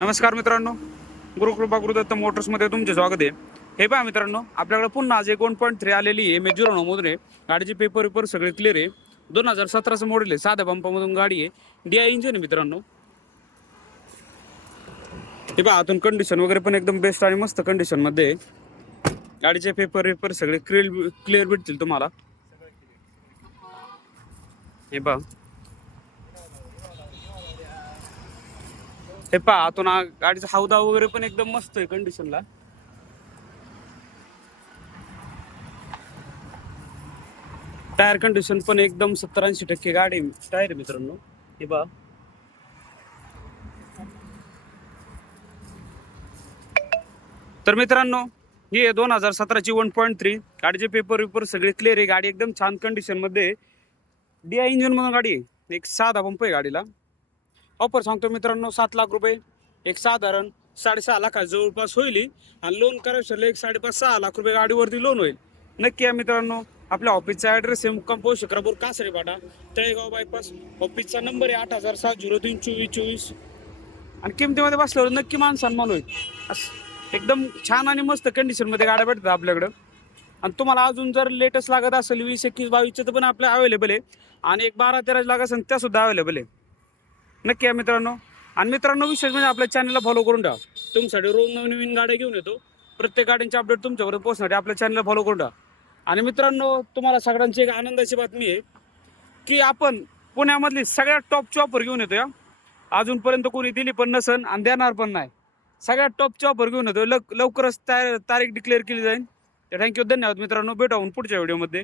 नमस्कार मित्रांनो. गुरुकृपा गुरुदत्त मोटर्समध्ये तुमचे स्वागत आहे. हे पहा मित्रांनो आपल्याकडे पुन्हा आज एक वन पॉईंट थ्री आलेली आहे. मेजर मधून आहे. गाडीचे पेपर वेपर सगळे क्लिअर आहे. दोन हजार सतराचं मॉडेल आहे. साध्या पंपामधून गाडी आहे. डी आय इंजिन आहे मित्रांनो. हे पहा आतून कंडिशन वगैरे पण एकदम बेस्ट आणि मस्त कंडिशनमध्ये आहे. गाडीचे पेपर वेपर सगळे क्लिअर क्लिअर भेटतील तुम्हाला. हे पहा. हे पहा आतून हा गाडीचा हौदा वगैरे पण एकदम मस्त आहे कंडिशनला टायर कंडिशन पण एकदम सत्तर ऐंशी टक्के गाडी टायर आहे मित्रांनो. हे पहा. तर मित्रांनो ही आहे दोन हजार सतराची वन पॉईंट थ्री गाडीचे पेपर वेपर सगळे क्लिअर आहे. गाडी एकदम छान कंडिशनमध्ये डी आय इंजिन म्हणून गाडी आहे. एक साधा पंप आहे गाडीला. ऑफर सांगतो मित्रांनो सात लाख रुपये. एक साधारण साडेसहा लाखा जवळपास होईल आणि लोन करायचं ठरलं एक साडेपाच सहा लाख रुपये गाडीवरती लोन होईल. नक्की या मित्रांनो आपल्या ऑफिसचा ॲड्रेस आहे मुक्काम पाहू शकरापूर कासरे पाटा तळेगाव बायपास ऑफिसचा नंबर आहे आठ हजार सात झिरो तीन चोवीस चोवीस. आणि किमतीमध्ये बसल्यावर नक्की मान सन्मान होईल. असं एकदम छान आणि मस्त कंडिशनमध्ये गाड्या भेटतात आपल्याकडं. आणि तुम्हाला अजून जर लेटेस्ट लागत असेल वीस एकवीस बावीसचं तर पण आपल्या अवेलेबल आहे. आणि एक बारा तेरा लागत असेल त्यासुद्धा अवेलेबल आहे. नक्की या मित्रांनो. आणि मित्रांनो विशेष म्हणजे आपल्या चॅनलला फॉलो करून ठेवा. तुमच्यासाठी रोज नवीन नवीन गाड्या घेऊन येतो. प्रत्येक गाड्यांचे अपडेट तुमच्यापर्यंत पोहोचण्यासाठी आपल्या चॅनलला फॉलो करून ठेवा. आणि मित्रांनो तुम्हाला सगळ्यांची एक आनंदाची बातमी आहे की आपण पुण्यामधली सगळ्यात टॉपची ऑफर घेऊन येतो या अजूनपर्यंत कोणी दिली पण नसन आणि देणार पण नाही. सगळ्यात टॉपची ऑफर घेऊन येतो लवकरच तयार तारीख डिक्लेअर केली जाईल. तर थँक्यू धन्यवाद मित्रांनो. भेटू पुढच्या व्हिडिओमध्ये